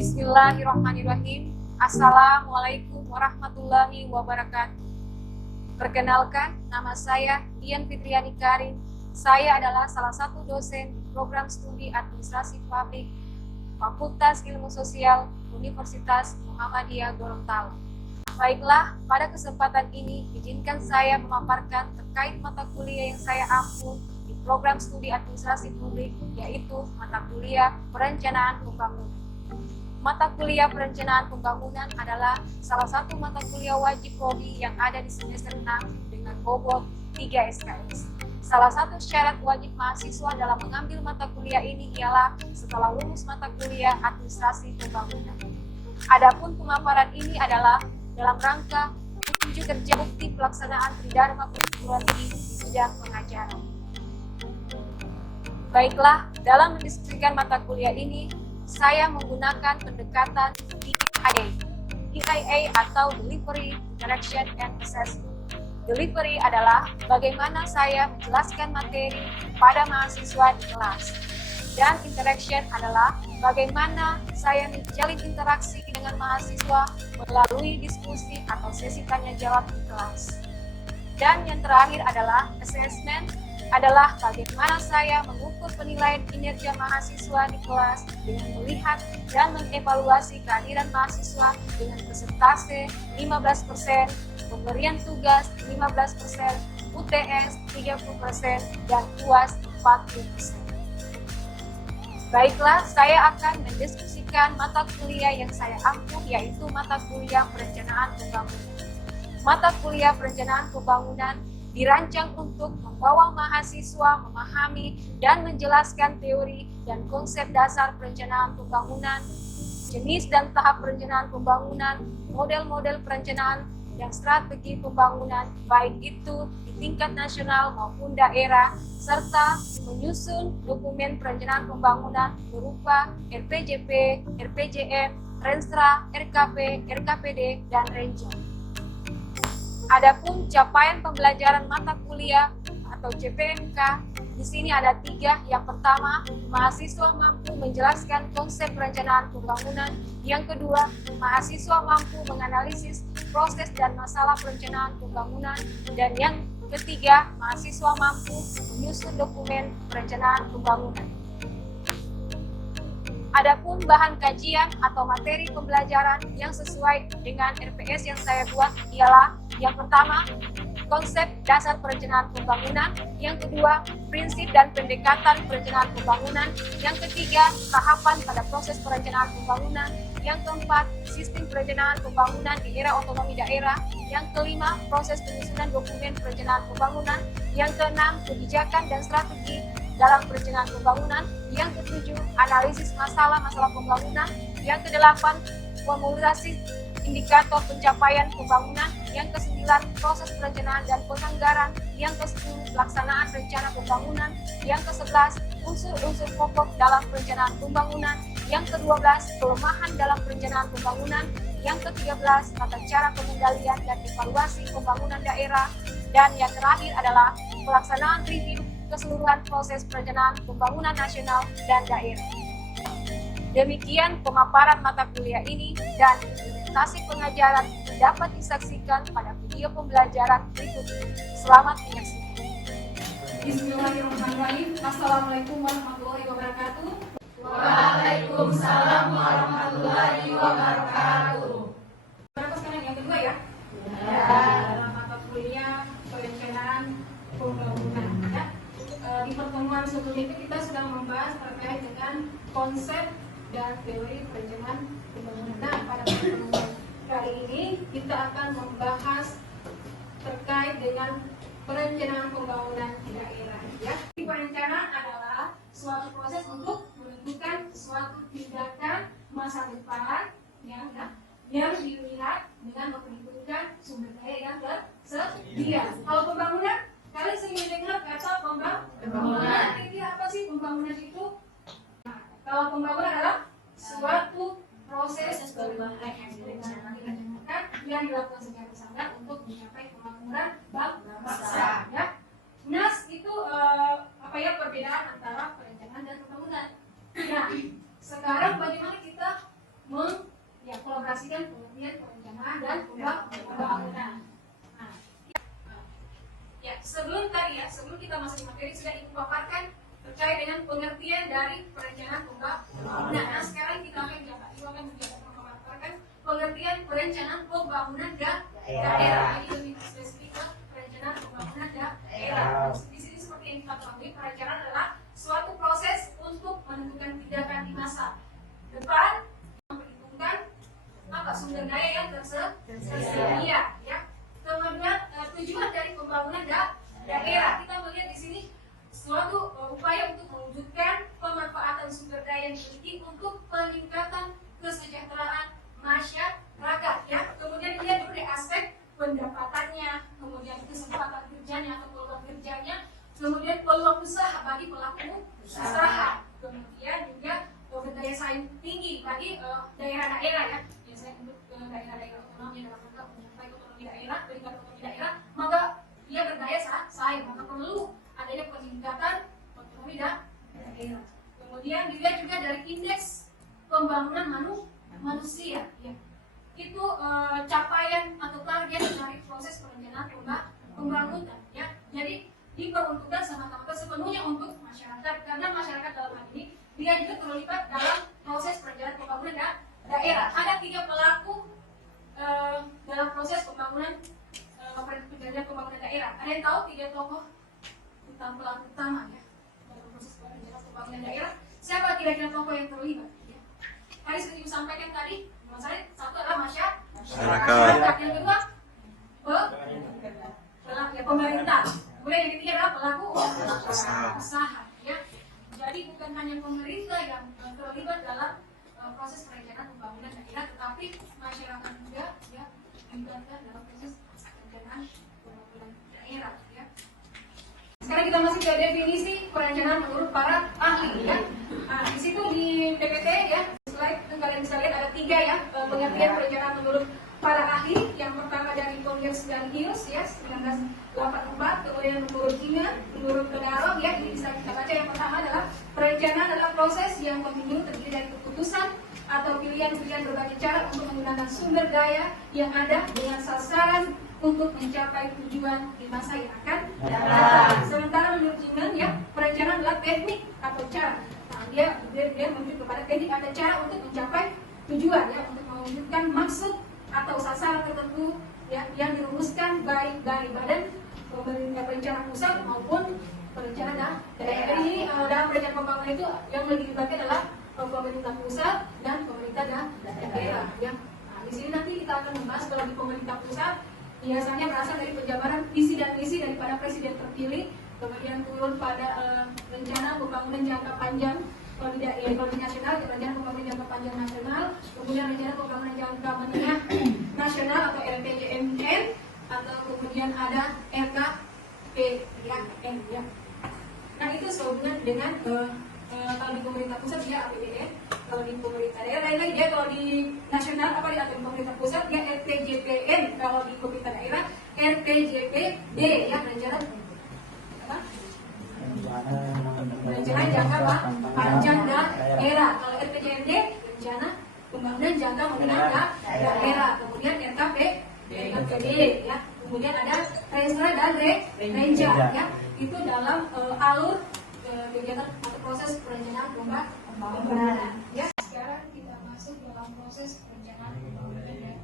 Bismillahirrahmanirrahim. Assalamualaikum warahmatullahi wabarakatuh. Perkenalkan, nama saya Dian Fitriani Karim. Saya adalah salah satu dosen di program studi administrasi publik Fakultas Ilmu Sosial Universitas Muhammadiyah Gorontalo. Baiklah, pada kesempatan ini izinkan saya memaparkan terkait mata kuliah yang saya ampu di program studi administrasi publik, yaitu mata kuliah perencanaan pembangunan. Mata kuliah perencanaan pembangunan adalah salah satu mata kuliah wajib prodi yang ada di semester 6 dengan bobot 3 SKS. Salah satu syarat wajib mahasiswa dalam mengambil mata kuliah ini ialah setelah lulus mata kuliah administrasi pembangunan. Adapun pemaparan ini adalah dalam rangka menuju kerja bukti pelaksanaan tridharma perguruan tinggi di bidang pengajaran. Baiklah, dalam mendiskusikan mata kuliah ini, saya menggunakan pendekatan DIA atau Delivery, Interaction, and Assessment. Delivery adalah bagaimana saya menjelaskan materi kepada mahasiswa di kelas. Dan interaction adalah bagaimana saya menjalin interaksi dengan mahasiswa melalui diskusi atau sesi tanya jawab di kelas. Dan yang terakhir adalah assessment, adalah bagaimana saya mengukur penilaian kinerja mahasiswa di kelas dengan melihat dan mengevaluasi kehadiran mahasiswa dengan persentase 15%, pemberian tugas 15%, UTS 30%, dan UAS 40%. Baiklah, saya akan mendiskusikan mata kuliah yang saya ampu, yaitu mata kuliah perencanaan pembangunan. Mata kuliah perencanaan pembangunan dirancang untuk membawa mahasiswa memahami dan menjelaskan teori dan konsep dasar perencanaan pembangunan, jenis dan tahap perencanaan pembangunan, model-model perencanaan dan strategi pembangunan, baik itu di tingkat nasional maupun daerah, serta menyusun dokumen perencanaan pembangunan berupa RPJP, RPJM, Renstra, RKP, RKPD, dan Renjang. Adapun capaian pembelajaran mata kuliah atau CPMK, di sini ada 3. Yang pertama, mahasiswa mampu menjelaskan konsep perencanaan pembangunan. Yang kedua, mahasiswa mampu menganalisis proses dan masalah perencanaan pembangunan. Dan yang ketiga, mahasiswa mampu menyusun dokumen perencanaan pembangunan. Adapun bahan kajian atau materi pembelajaran yang sesuai dengan RPS yang saya buat ialah yang pertama, konsep dasar perencanaan pembangunan. Yang kedua, prinsip dan pendekatan perencanaan pembangunan. Yang ketiga, tahapan pada proses perencanaan pembangunan. Yang keempat, sistem perencanaan pembangunan di era otonomi daerah. Yang kelima, proses penyusunan dokumen perencanaan pembangunan. Yang keenam, kebijakan dan strategi dalam perencanaan pembangunan. Yang ketujuh, analisis masalah-masalah pembangunan. Yang kedelapan, formulasi indikator pencapaian pembangunan. Yang kesembilan, proses perencanaan dan penganggaran. Yang kesepuluh, pelaksanaan rencana pembangunan. Yang kesebelas, unsur-unsur pokok dalam perencanaan pembangunan. Yang ke-12, kelemahan dalam perencanaan pembangunan. Yang ke-13, tata cara pengendalian dan evaluasi pembangunan daerah. Dan yang terakhir adalah pelaksanaan review keseluruhan proses perencanaan pembangunan nasional dan daerah. Demikian pemaparan mata kuliah ini, dan implementasi pengajaran dapat disaksikan pada video pembelajaran berikut ini. Selamat menyaksikan. Bismillahirrahmanirrahim. Assalamualaikum warahmatullahi wabarakatuh. Waalaikumsalam warahmatullahi wabarakatuh. Sekarang yang kedua ya. Dalam mata kuliah perencanaan pembangunan ya. Di pertemuan sebelumnya kita sudah membahas terkait dengan konsep dan teori perencanaan pembangunan. Nah, pada pertemuan kali ini kita akan membahas terkait dengan perencanaan pembangunan di daerah ya. Perencanaan adalah suatu proses untuk menentukan suatu tindakan masa depan yang dilihat dengan memperhitungkan sumber daya yang tersedia. Kalau pembangunan, kalian sering dengar kata pembangunan. Jadi apa sih pembangunan itu? Nah, kalau pembangunan adalah suatu proses perubahan yang direncanakan yang dilakukan secara sadar untuk mencapai pembangunan bangsa. Ya. Nah, itu perbedaan antara perencanaan dan pembangunan. Nah, sekarang bagaimana kita dari perencanaan pembangunan. Nah, sekarang kita akan memaparkan pengertian perencanaan pembangunan daerah. Ini lebih spesifik ke perencanaan pembangunan daerah. Di sini seperti yang kita ketahui, perencanaan adalah suatu proses untuk menentukan tindakan di masa depan, memperhitungkan sumber daya yang tersedia, ya. Kemudian tujuan dari pembangunan daerah, kita melihat di sini suatu upaya untuk mewujudkan pemanfaatan sumber daya yang dimiliki untuk peningkatan kesejahteraan masyarakat, ya. Kemudian dilihat dulu dari aspek pendapatannya, kemudian kesempatan kerjanya atau peluang kerjanya, kemudian peluang usaha bagi pelaku usaha, kemudian juga daya saing tinggi bagi daerah-daerah, ya. Biasanya untuk daerah-daerah otonom yang dalam rangka mencapai otonomi daerah, peningkatan otonomi daerah, maka dia berdaya saing, maka perlu adanya peningkatan otonomi daerah. Kemudian dilihat juga dari indeks pembangunan manusia, ya. Itu capaian atau target dari proses perencanaan pembangunan, ya. Jadi diperuntukkan semata-mata sepenuhnya untuk masyarakat, karena masyarakat dalam hal ini dia juga terlibat dalam proses perencanaan pembangunan daerah. Ada 3 pelaku dalam proses pembangunan perencanaan pembangunan daerah. Ada yang tahu 3 tokoh pelaku utama, ya, dalam proses perencanaan pembangunan daerah? Siapa kira-kira tokoh yang terlibat? Ya. Tadi seperti ibu sampaikan tadi, saya satu adalah masyarakat. Yang kedua pemerintah. Kemudian yang ketiga adalah pelaku usaha, ya. Jadi bukan hanya pemerintah yang terlibat dalam proses perencanaan pembangunan daerah, tetapi masyarakat juga, ya, dilibatkan dalam proses perencanaan pembangunan daerah, ya. Sekarang kita masuk ke definisi perencanaan menurut para ahli, ya. Nah, di situ di PPT, ya, slide kalian bisa lihat ada 3, ya, pengertian perencanaan menurut para ahli. Yang pertama dari Conyers dan Hills, ya, 1984. Kemudian menurut Ginga, menurut Kedaro, ya, ini bisa kita baca. Yang pertama adalah perencanaan adalah proses yang menyeluruh terdiri dari keputusan atau pilihan-pilihan berbagai cara untuk menggunakan sumber daya yang ada dengan sasaran untuk mencapai tujuan di masa yang akan datang. Sementara menurut Ginga, ya, perencanaan adalah teknik atau cara. Nah, dia menuju kepada teknik atau cara untuk mencapai tujuan, ya, untuk mewujudkan maksud atau sasaran tertentu, ya, yang dirumuskan baik dari badan pemerintah perencana pusat maupun perencana daerah. Ini dalam perencanaan pembangunan itu yang lebih dilibatkan adalah pemerintah pusat dan pemerintah daerah, ya. Nah, di sini nanti kita akan membahas kalau di pemerintah pusat biasanya berasal dari penjabaran visi dan misi daripada presiden terpilih, kemudian turun pada rencana pembangunan jangka panjang. Kalau di nasional, rencana pembangunan jangka panjang nasional, kemudian rencana pembangunan jangka menengah nasional atau RPJMN, atau kemudian ada RKPN, ya. Nah, itu sehubungan dengan kalau di pemerintah pusat dia APBN, kalau di pemerintah daerah lain lagi, dia kalau di nasional atau di pemerintah pusat dia RPJPN, kalau di pemerintah daerah RPJPD, ya, rencana jangka panjang daerah. Kalau RPJMD rencana pembangunan jangka menengah daerah. Kemudian RKPD, ya. Kemudian ada Renstra dan Renja, ya. Itu dalam alur kegiatan atau proses perencanaan pembangunan, ya. Sekarang kita masuk dalam proses perencanaan pembangunan daerah.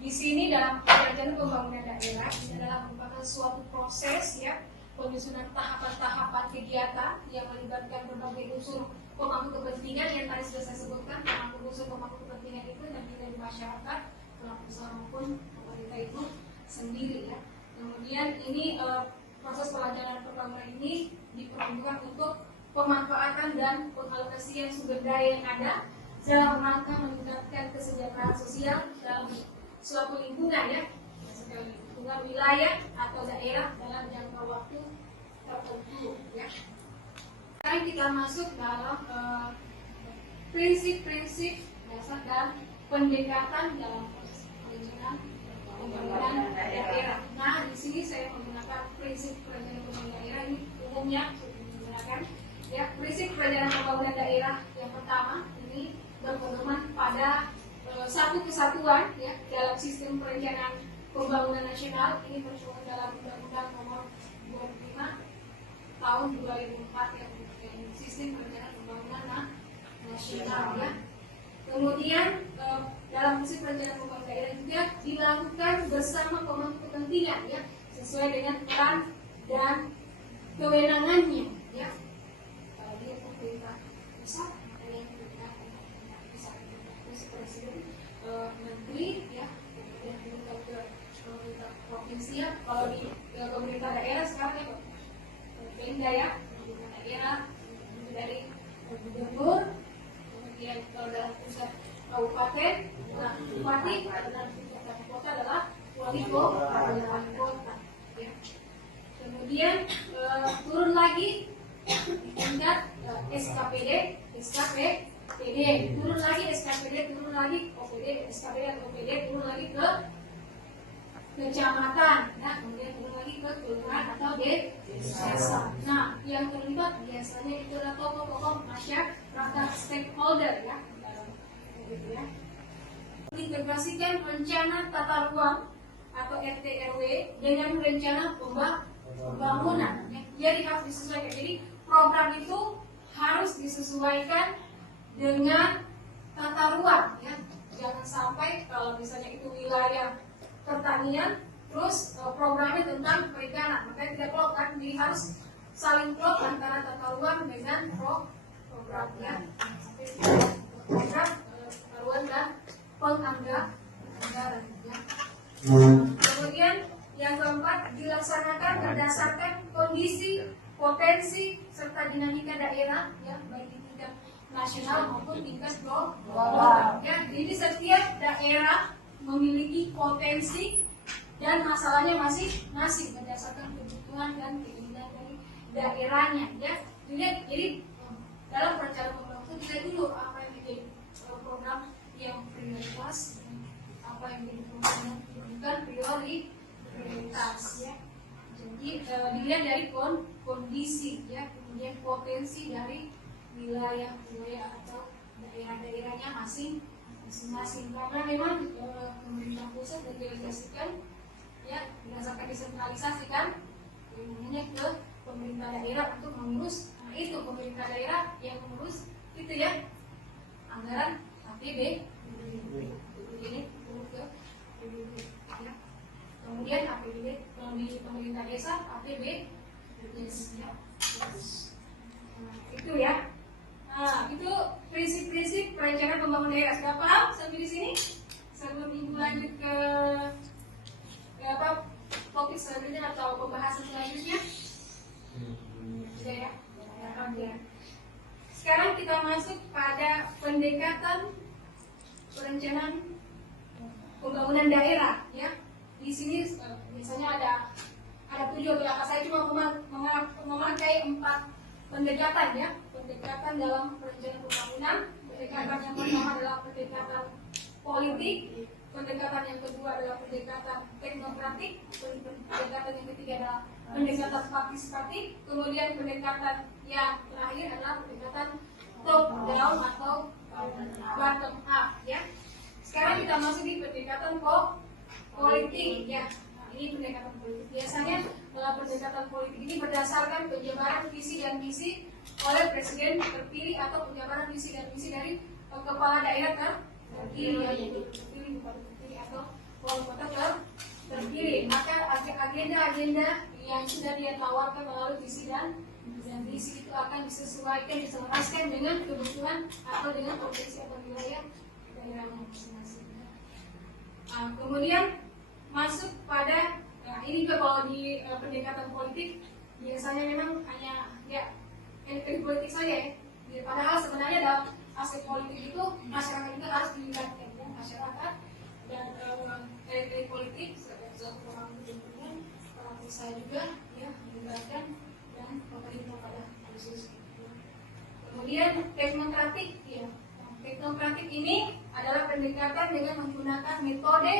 Di sini dalam perencanaan pembangunan daerah ini adalah merupakan suatu proses, ya, penyusunan tahapan-tahapan kegiatan yang melibatkan berbagai unsur pemangku kepentingan yang tadi sudah saya sebutkan. Unsur pemangku kepentingan itu yang dari masyarakat, pelaku usaha maupun pemerintah itu sendiri, ya. Kemudian ini proses perencanaan pembangunan ini diperuntukkan untuk pemanfaatan dan pengalokasian sumber daya yang ada dalam rangka meningkatkan kesejahteraan sosial dalam suatu lingkungan, ya, lingkungan wilayah atau daerah dalam jangka waktu tertentu, ya. Sekarang kita masuk dalam prinsip-prinsip dasar dan pendekatan dalam proses perencanaan pembangunan daerah. Nah, di sini saya menggunakan prinsip perencanaan pembangunan daerah ini umumnya digunakan, ya. Prinsip perencanaan pembangunan daerah yang pertama ini berpedoman pada satu kesatuan, ya, dalam sistem perencanaan pembangunan nasional. Ini tersurat dalam Undang-Undang Nomor 25 Tahun 2004 yang sistem nasional ya. Kemudian dalam fungsi perencanaan pembangunan daerah juga dilakukan bersama pemangku kepentingan ya, sesuai dengan peran dan kewenangannya ya. Kalau dia pemerintah pusat, presiden, menteri ya, kemudian pemerintah provinsi ya. Kalau di pemerintah daerah sekarang ya Pemda ya, pemerintah daerah dari gubernur, kemudian kalau dalam pusat kabupaten, nah bupati, dalam tingkat kota adalah wali kota. Ya. Kemudian turun lagi di tingkat SKPD, turun lagi SKPD, turun lagi OPD, SKPD atau OPD, turun lagi ke kecamatan, ya, kemudian turun lagi ke kelurahan atau desa. Nah, yang terlibat biasanya itu adalah tokoh-tokoh masyarakat, stakeholder ya. Ya. Integrasikan rencana tata ruang atau RT/RW dengan rencana pembangunan. Ya. Jadi harus disesuaikan. Jadi program itu harus disesuaikan dengan tata ruang. Ya. Jangan sampai kalau misalnya itu wilayah pertanian, terus programnya tentang perikanan, makanya tidak klop kan. Jadi harus saling klop antara tata ruang dengan programnya. Program ruang dan penganggaran ya. Kemudian yang keempat, dilaksanakan berdasarkan kondisi, potensi serta dinamika daerah ya, baik di tingkat nasional maupun tingkat global ya. Jadi setiap daerah memiliki potensi dan masalahnya masing-masing berdasarkan kebutuhan dan keinginan dari daerahnya ya. Jadi dalam perencanaan pembangunan itu kita dulu apa yang menjadi program yang prioritas, apa yang menjadi program yang bukan prioritas ya. Jadi dilihat dari kondisi ya, kemudian potensi dari wilayah atau daerah-daerahnya masing-masing. Karena memang pemerintah pusat mendelegasikan ya, berdasarkan desentralisasi kan, namanya ke pemerintah daerah untuk mengurus. Nah, itu pemerintah daerah yang mengurus itu ya, anggaran APB ini turun ke ya. Kemudian APBD di pemerintah desa APB ya. Itu ya. Nah, itu prinsip-prinsip perencanaan pembangunan daerah. Sudah paham sampai di sini? Sebelum ibu lanjut ke apa topik selanjutnya atau pembahasan selanjutnya? Sudah ya? Ya. Sekarang kita masuk pada pendekatan perencanaan pembangunan daerah ya. Di sini misalnya ada 7 belakang, saya cuma memakai 4 pendekatan ya. Pendekatan dalam perencanaan pembangunan. Pendekatan yang pertama adalah pendekatan politik, pendekatan yang kedua adalah pendekatan teknokratik, pendekatan yang ketiga adalah pendekatan partisipatif, kemudian pendekatan yang terakhir adalah pendekatan top down atau bottom up ya. Sekarang kita masuk di pendekatan politik ya. Nah, ini pendekatan politik. Biasanya dalam pendekatan politik ini berdasarkan penjabaran visi dan misi oleh presiden terpilih atau penjabaran visi dan misi dari kepala daerah terpilih ya, yaitu terpilih, bupati terpilih atau wali kota terpilih. Maka agenda-agenda yang sudah dia tawarkan melalui visi dan visi itu akan disesuaikan, diselaraskan dengan kebutuhan atau dengan potensi atau wilayah daerahnya masing-masing. Nah, kemudian masuk pada ini juga kalau di pendekatan politik biasanya memang hanya ya elit politik saja ya. Padahal sebenarnya dalam aspek politik itu masyarakat juga harus dilibatkan ya, masyarakat dan elit politik sebagai orang kepentingan, orang usaha juga ya dilibatkan dan pemerintah pada khusus. Kemudian teknokratik ya. Teknokratik ini adalah pendekatan dengan menggunakan metode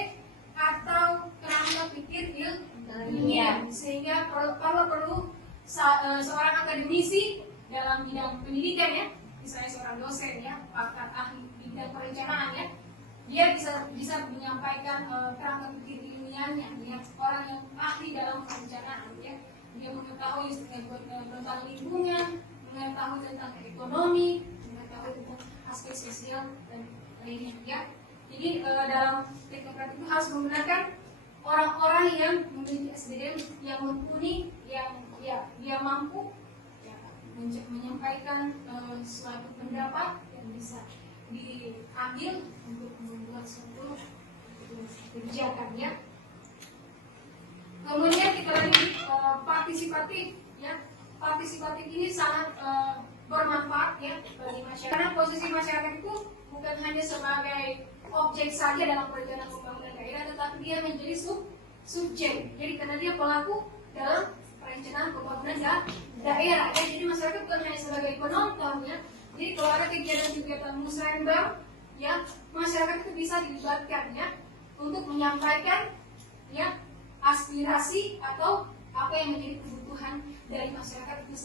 atau kerangka pikir ilmiah, sehingga kalau perlu seorang akademisi dalam bidang pendidikan ya, misalnya seorang dosen ya, pakar ahli bidang perencanaan ya, dia bisa menyampaikan kerangka pikir ilmiahnya ya, orang yang ahli dalam perencanaan ya, dia mengetahui tentang lingkungan, mengetahui tentang ekonomi, mengetahui tentang aspek sosial dan lainnya ya. Jadi dalam teknokrat itu harus menggunakan orang-orang yang memiliki SDM yang mumpuni, yang ya dia mampu ya, menyampaikan suatu pendapat yang bisa diambil untuk membuat suatu kebijakan ya. Kemudian kita lanjut partisipatif ya. Partisipatif ini sangat bermanfaat ya bagi masyarakat. Karena posisi masyarakat itu bukan hanya sebagai objek saja dalam perencanaan pembangunan daerah, tetapi dia menjadi subjek. Jadi karena dia pelaku dalam perencanaan pembangunan daerah. Ya. Jadi masyarakat bukan hanya sebagai penonton ya. Jadi kalau ada kegiatan-kegiatan musrembang, ya masyarakat itu bisa dilibatkan ya untuk menyampaikan ya aspirasi atau apa yang menjadi kebutuhan dari masyarakat itu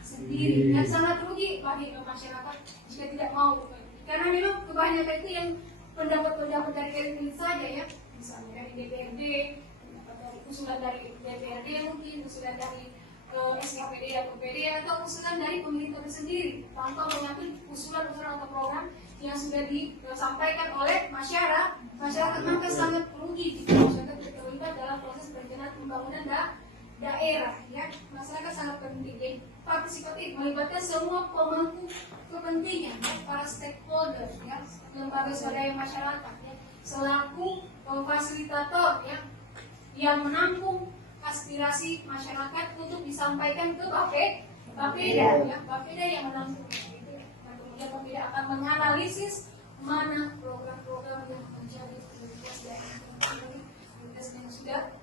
sendiri. Dan sangat rugi bagi masyarakat jika tidak mau. Karena memang kebanyakan itu yang pendapat-pendapat dari elit saja ya, misalnya dari DPRD, dari usulan dari DPRD mungkin, usulan dari SKPD atau PD atau usulan dari pemerintah itu sendiri tanpa mengambil usulan-usulan atau program yang sudah disampaikan oleh masyarakat. Maka sangat rugi jika masyarakat terlibat dalam proses perencanaan pembangunan daerah ya. Masyarakat sangat penting ya. Partisipatif melibatkan semua pemangku kepentingan ya, para stakeholder ya, lembaga swadaya masyarakat ya, selaku fasilitator ya yang menampung aspirasi masyarakat untuk disampaikan ke Bapeda ya. Bapeda yang menampung itu. Nah, kemudian Bapeda akan menganalisis mana program-program yang menjadi prioritas yang sudah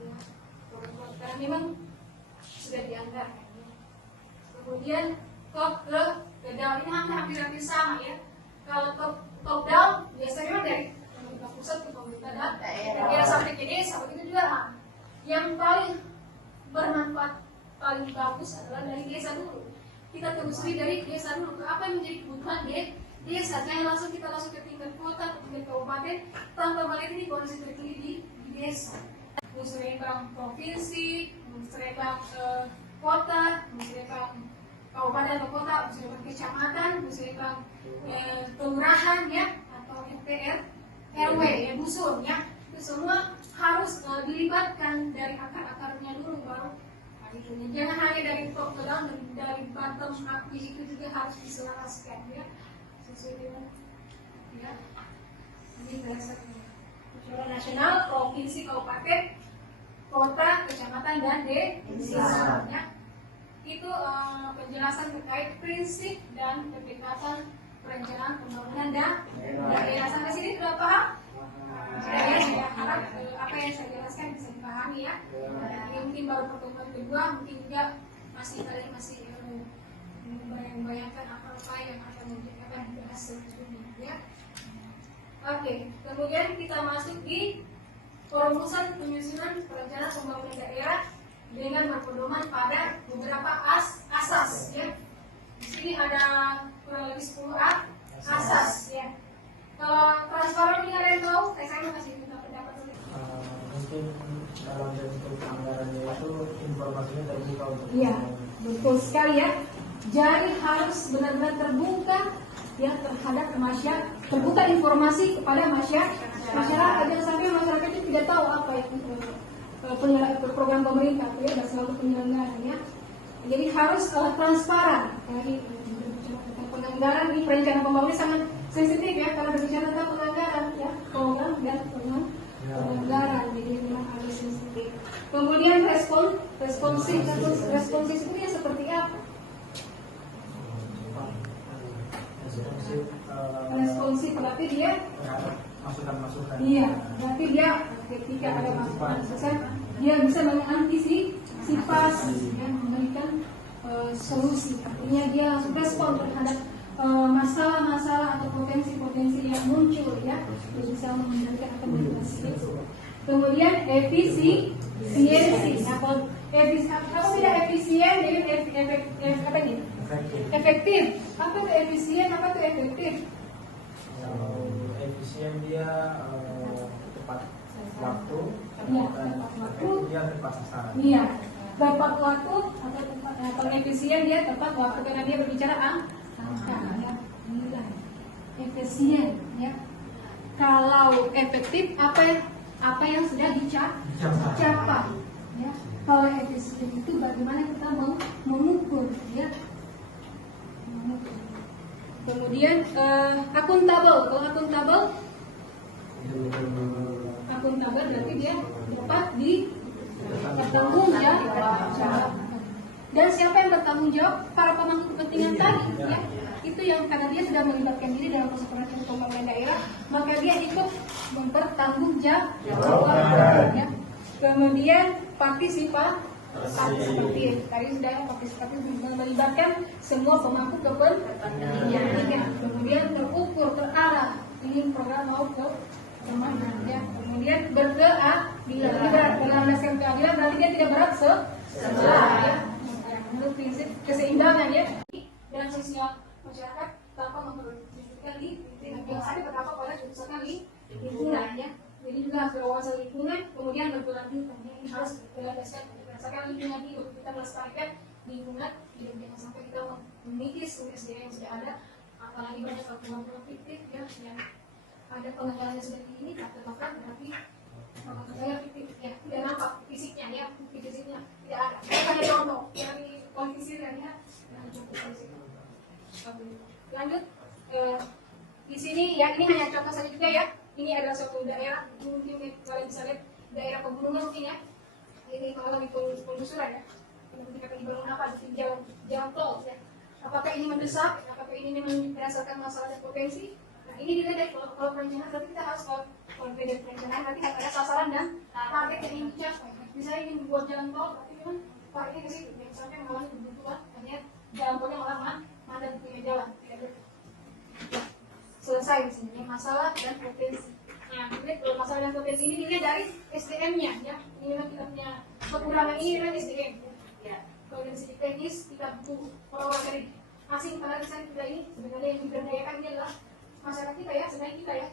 ya, karena memang sudah dianggarkan ya. Kemudian top ke down ini hampir sama ya. Kalau top down biasanya dari pemerintah pusat ke pemerintah daerah sampai ke desa, begitu juga. Yang paling bermanfaat, paling bagus adalah dari desa dulu. Kita telusuri dari desa dulu, apa yang menjadi kebutuhan desa. Jangan langsung kita ke tingkat kota, ke tingkat kabupaten, tanpa melihat ini kondisi terkini di desa. Musrembang provinsi, musrembang kota, musrembang kabupaten atau kota, musrembang kecamatan, musrembang kelurahan ya, atau RT RW ya, dusun ya. Itu semua harus dilibatkan dari akar-akarnya dulu baru itu. Jangan hanya dari top ke down, dari bottom up itu juga harus diselaraskan ya sesuai dengan ya ini berdasarkan usulan nasional, provinsi, kabupaten, kota, kecamatan dan desa ya. Itu penjelasan terkait prinsip dan pendekatan perencanaan pembangunan daerah. Sampai sini sudah paham? Saya harap apa yang saya jelaskan bisa dipahami ya. Mungkin baru pertemuan kedua, mungkin juga kalian masih membayangkan apa yang akan dibahas sebelumnya ya. Oke, kemudian kita masuk di perumusan penyusunan perencanaan pembangunan daerah dengan berpedoman pada beberapa asas ya. Di sini ada kurang lebih 10 asas ya. Kalau transparan ini ada yang tahu? Saya masih minta pendapat dulu. Mungkin dalam bentuk anggarannya itu informasinya terbuka untuk iya, betul sekali ya. Jadi harus benar-benar terbuka ya terhadap masyarakat, terbuka informasi kepada masyarakat. Jangan sampai masyarakat itu tidak tahu apa yang program pemerintah ya dan selalu penyelenggaraan ya. Jadi harus transparan. Jadi penganggaran di perencanaan pembangunan sangat sensitif ya, karena berbicara tentang penganggaran ya, program dan penganggaran, jadi memang harus sensitif. Kemudian responsif itu ya seperti apa? Responsif berarti dia masukan-masukan. Iya, berarti dia ketika ada masukan dia bisa mengantisipasi ya, memberikan solusi. Artinya dia langsung respon terhadap masalah-masalah atau potensi-potensi yang muncul ya, dia bisa mengendalikan atau mengatasi itu. Kemudian efisiensi. Apa tidak efisien? Jadi apa ini? Efektif. Apa itu efisien? Apa itu efektif? Efisien dia tepat waktu, ya, tepat waktu. Dia tepat sasaran. Iya, tepat waktu atau efisien dia tepat waktu karena dia berbicara angka. Ya. Inilah efisien ya. Kalau efektif apa yang sudah dicapai ya. Kalau efisien itu bagaimana kita mengukur ya. Kemudian akuntabel. Kalau akuntabel berarti dia dapat bertanggung jawab. Dan siapa yang bertanggung jawab? Para pemangku kepentingan tadi ya. Itu yang karena dia sudah melibatkan diri dalam proses perencanaan pembangunan daerah, maka dia ikut mempertanggungjawabkan ya. Kemudian partisipasi seperti tadi sudah partisipatif melibatkan semua pemangku kepentingan. Kemudian terukur, terarah, ini program mau ke kemana ya. Kemudian berkeadilan. Berlandaskan keadilan berarti dia tidak berat sebelah ya. Menurut prinsip keseimbangan ya. Dan sosial masyarakat tanpa memperhatikan yang saya berdampak pada kerusakan lingkungan ya. Jadi juga harus berwawasan lingkungan, kemudian berkelanjutan. Ini harus berdasarkan lingkungan hidup. Kita melestarikan lingkungan hidup, jangan sampai kita memikis SDM yang sudah ada, apalagi banyak pertemuan fiktif ya, yang ada penganggarannya sudah ini katakan berarti saya fiktif ya, tidak nampak fisiknya ya, fisiknya tidak ada. Hanya contoh yang kondisi dan ya, lanjut di sini ya, ini hanya contoh saja juga ya. Ini adalah suatu daerah, mungkin kalian bisa lihat daerah pegunungan mungkin ya. Ini kalau di penggusuran ya. Ini kita dibangun apa di jalan tol ya. Apakah ini mendesak? Apakah ini memang berdasarkan masalah dan potensi? Nah ini dilihat dari kalau perencanaan, berarti kita harus kalau beda perencanaan nanti harus ada sasaran dan target yang ingin dicapai. Misalnya ingin membuat jalan tol, berarti memang targetnya ke situ. Jangan sampai mengalami kebutuhan, hanya jalan tolnya malah mana di pinggir jalan. Selesai di sini masalah dan potensi. Nah, ini kalau masalah dan potensi ini dilihat dari SDM-nya ya. Ini memang kita punya kekurangan ini dari SDM. Ya. Kalau dari segi teknis kita butuh orang dari asing, pada desain kita ini sebenarnya yang diberdayakan ini adalah masyarakat kita ya, sebenarnya kita ya,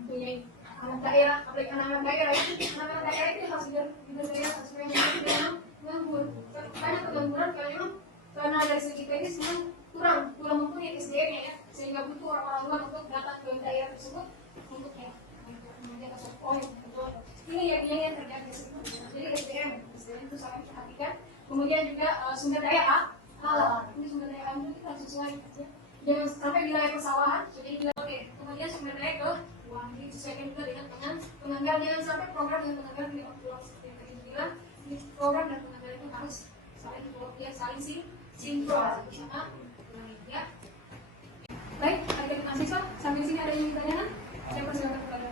mempunyai anak daerah, apalagi anak-anak daerah ya. Anak-anak daerah itu harus diberdayakan supaya memang nganggur. Banyak kegangguan karena dari segi teknis memang kurang mempunyai SDM-nya ya, sehingga butuh orang-orang luar untuk datang ke daerah tersebut untuk ya menjadi ini yang terjadi di situ. Jadi SDM itu sangat diperhatikan. Kemudian juga sumber daya alam. Ini sumber daya alam itu kita sesuai ya. Jangan sampai wilayah persawahan, jadi bilang oke. Kemudian sumber daya keuangan ini disesuaikan juga dengan penganggaran. Jangan sampai program dan penganggaran di waktu seperti yang tadi bilang, program dan penganggaran itu harus saling sinkron sama ya. Baik, adik-adik mahasiswa, sampai sini ada yang ditanyakan? Saya persilakan kepada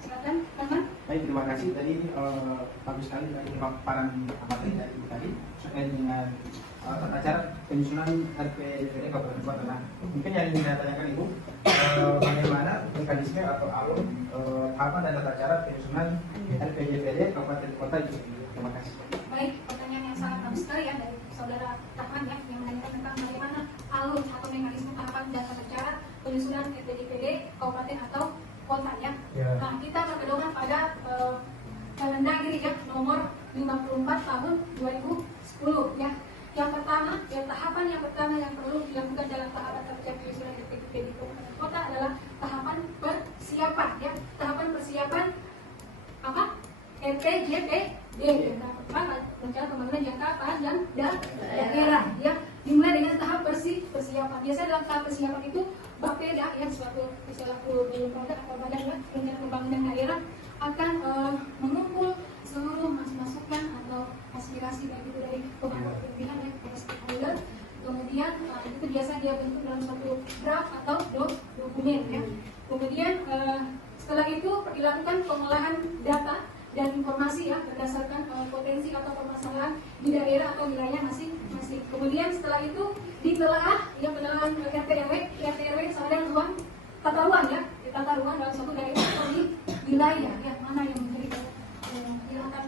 silakan, teman. Baik, terima kasih. Tadi bagus sekali dari paparan materi dari Ibu tadi terkait dengan tata cara penyusunan RPJMD Kabupaten Kota. Nah, mungkin yang ingin saya tanyakan Ibu, bagaimana mekanisme atau alur tahapan dan tata cara penyusunan RPJMD Kabupaten Kota itu? Terima kasih. Baik, pertanyaan yang sangat bagus sekali ya dari saudara Rahman ya, yang menanyakan tentang bagaimana alur atau mekanisme tahapan dan tata cara penyusunan RPJMD Kabupaten atau Kota ya. Nah, kita berpedoman pada Kemendagri ya nomor 54 tahun 2010 ya. Yang pertama, tahapan yang pertama yang perlu dilakukan dalam tahapan tata cara penyusunan RPJMD Kabupaten Kota adalah tahapan persiapan ya. Tahapan persiapan apa? RPJMD rencana pembangunan jangka panjang daerah ya, dimulai dengan tahap persiapan. Biasanya dalam tahap persiapan itu Bapeda ya, suatu produk atau badan ya, rencana pembangunan daerah akan mengumpul seluruh masukan atau aspirasi baik itu dari pemangku kepentingan ya, kepada stakeholder. Kemudian itu biasa dia bentuk dalam suatu draft atau dokumen ya. Kemudian setelah itu dilakukan pengolahan data dan informasi ya berdasarkan potensi atau permasalahan di daerah atau wilayah masing-masing. Kemudian setelah itu ditelaah ya, penelahan RT/RW sama dengan ruang tata ruang ya, tata ruang dalam suatu daerah atau di wilayah ya, mana yang menjadi yang akan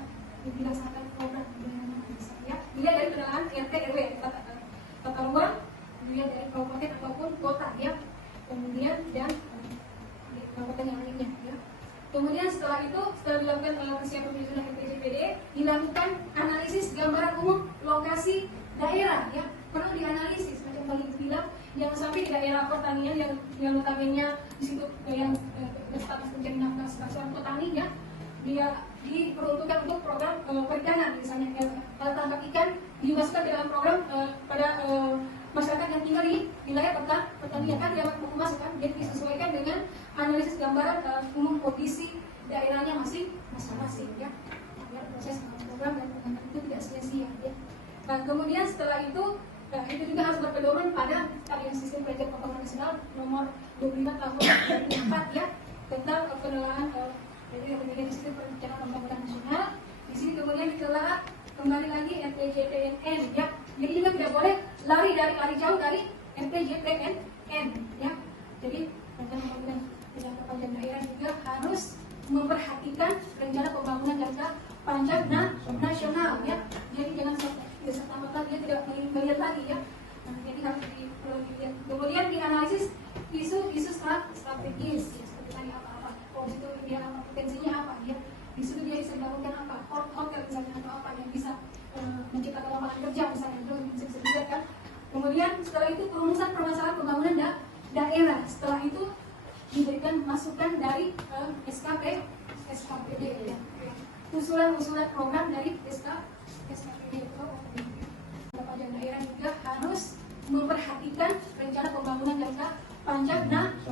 dilaksanakan program ya. Dilihat dari penelahan RT/RW tata ruang, dilihat dari kabupaten ataupun kota ya. Kemudian dan kabupaten yang lainnya ya. Kemudian setelah itu, setelah dilakukan persiapan penyusunan RPJMD, dilakukan analisis gambaran umum lokasi daerah ya. Perlu dianalisis, macam tadi bilang, jangan sampai di daerah pertanian yang notabene di situ yang berstatus menjadi nafkah seorang petani ya, dia diperuntukkan untuk program perikanan misalnya kalau tangkap ikan dimasukkan ke dalam program pada masyarakat yang tinggal di wilayah pertanian kan yang memasukkan, jadi disesuaikan dengan analisis gambaran umum kondisi daerahnya masing-masing ya, agar proses program dan pengembangan itu tidak sia-sia ya. Nah kemudian setelah itu juga harus berpedoman pada tadi sistem pelajaran pembangunan nasional nomor 25 tahun 2004 ya, tentang pengelolaan jadi sistem perencanaan pembangunan nasional. Di sini kemudian ditelah kembali lagi RPJPNN ya. Jadi juga tidak boleh lari jauh dari RPJPNN ya. Jadi rencana pembangunan jangka panjang daerah juga harus memperhatikan rencana pembangunan jangka panjang nasional ya. Jadi jangan serta-merta dia tidak melihat lagi ya. Nah, jadi harus dilihat. Kemudian dianalisis isu strategis ya, seperti tadi apa-apa. Oh itu dia apa potensinya apa ya. Di situ dia bisa melakukan apa? Hotel misalnya atau apa yang bisa menciptakan lapangan kerja misalnya, itu bisa dilihat kan. Kemudian setelah itu perumusan permasalahan pembangunan daerah. Setelah itu diberikan masukan dari SKPD ya. Usulan program dari SKPD itu. Panjang daerah juga harus memperhatikan rencana pembangunan jangka panjang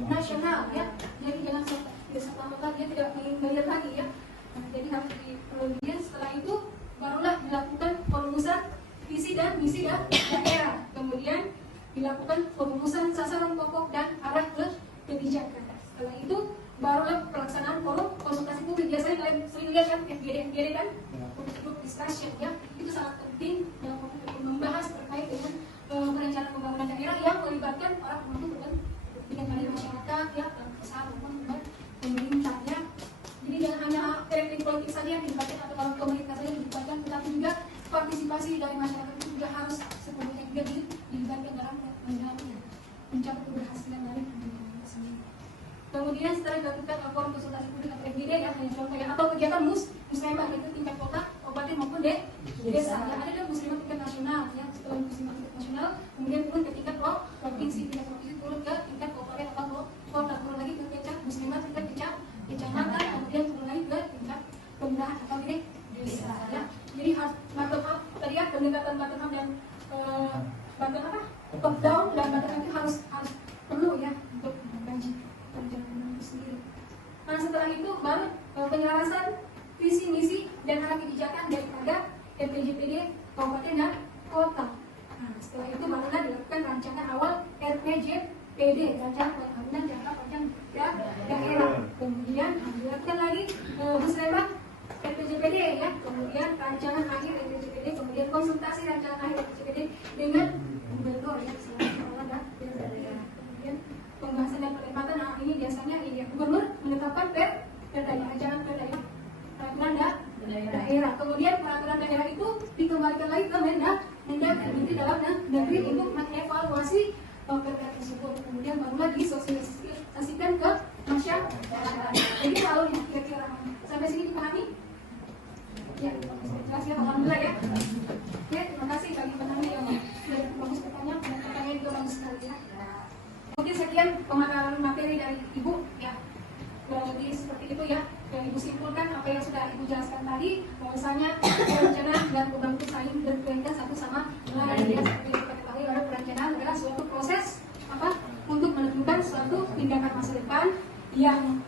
nasional ya. Jadi jangan serta-merta dia tidak melihat lagi ya. Nah, jadi harus dilihat. Setelah itu barulah dilakukan perumusan visi dan misi daerah. Kemudian dilakukan perumusan sasaran pokok dan arah kebijakan. Setelah itu barulah pelaksanaan forum konsultasi publik. Biasanya kalian sering lihat kan FGD kan, group discussion ya. Itu sangat penting dalam membahas terkait dengan perencanaan pembangunan daerah yang melibatkan para pemangku kepentingan masyarakat ya, usaha maupun pemerintah ya. Jadi jangan hanya elit politik saja yang dilibatkan atau kalau pemerintah saja yang dilibatkan, tetapi juga partisipasi dari masyarakat itu juga harus sepenuhnya juga dilibatkan dalam mencapai keberhasilan dari pembangunan tersebut. Kemudian setelah dilakukan forum konsultasi publik atau FGD ya, atau kegiatan muslimah itu tingkat kota, kabupaten maupun desa. Yang ada adalah muslimah tingkat nasional ya. Setelah muslimah tingkat nasional, kemudian turun ke tingkat provinsi, tingkat provinsi turun ke tingkat kabupaten atau kota, turun lagi ke tingkat muslimah tingkat kecamatan, kemudian turun lagi ke tingkat kelurahan atau desa ya. Jadi harus bottom up tadi ya, pendekatan bottom up dan top down dan bottom up itu harus perlu ya untuk mengkaji perencanaan itu sendiri. Nah setelah itu baru penyelarasan visi misi dan arah kebijakan daripada RPJPD kabupaten dan kota. Nah setelah itu barulah dilakukan rancangan awal RPJPD, rancangan pembangunan jangka panjang daerah. Kemudian dilakukan lagi musrembang RPJPD ya, kemudian rancangan akhir RPJPD, kemudian konsultasi rancangan akhir RPJPD dengan gubernur ya, selalu ada daerah. Kemudian pembahasan dan penempatan, nah ini biasanya ini ya, gubernur menetapkan perda rancangan perda ya, peraturan daerah. Kemudian peraturan daerah itu dikembalikan lagi ke Menteri Dalam Negeri untuk mengevaluasi perda tersebut. Kemudian barulah disosialisasikan ke masyarakat. Jadi alurnya kira-kira sampai sini dipahami? Ya, jelas ya, alhamdulillah ya. Oke, terima kasih bagi penanya yang sudah bagus pertanyaan, dan pertanyaan itu bagus sekali ya. Mungkin sekian pemaparan materi dari Ibu ya. Jadi seperti itu ya. Ibu simpulkan apa yang sudah Ibu jelaskan tadi, bahwasanya perencanaan dan pembangunan itu saling berkaitan satu sama lain ya. Seperti kita ketahui bahwa perencanaan adalah suatu proses untuk menentukan suatu tindakan masa depan yang